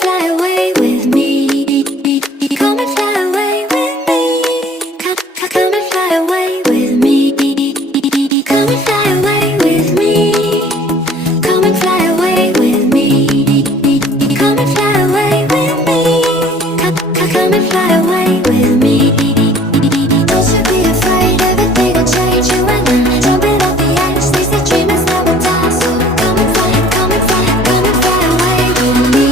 fly away with me. Come and fly away with me. Come and fly away with me. Come and fly away with me. Come and fly away with me. Come and fly away with me. Come and fly away with me. Don't you be afraid, everything will change. You and I, jumping off the edge. They say dreamers never die, so come and fly, come and fly, come and fly away with me.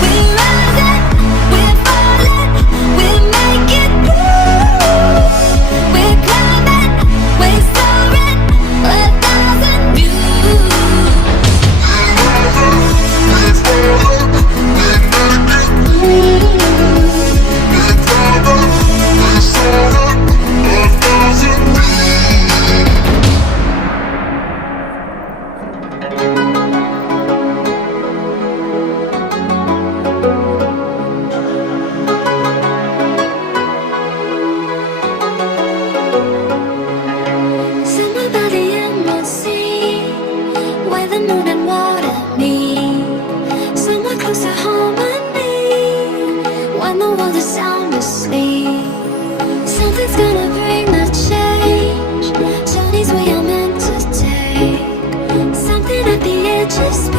We're rising, we're falling, we're making through. We're climbing, we're soaring, 1,000 views. Somewhere by the emerald sea, where the moon and water meet. Somewhere close to harmony, when the world is sound asleep. Something's gonna bring the change, journeys we are meant to take. Something at the edge of space.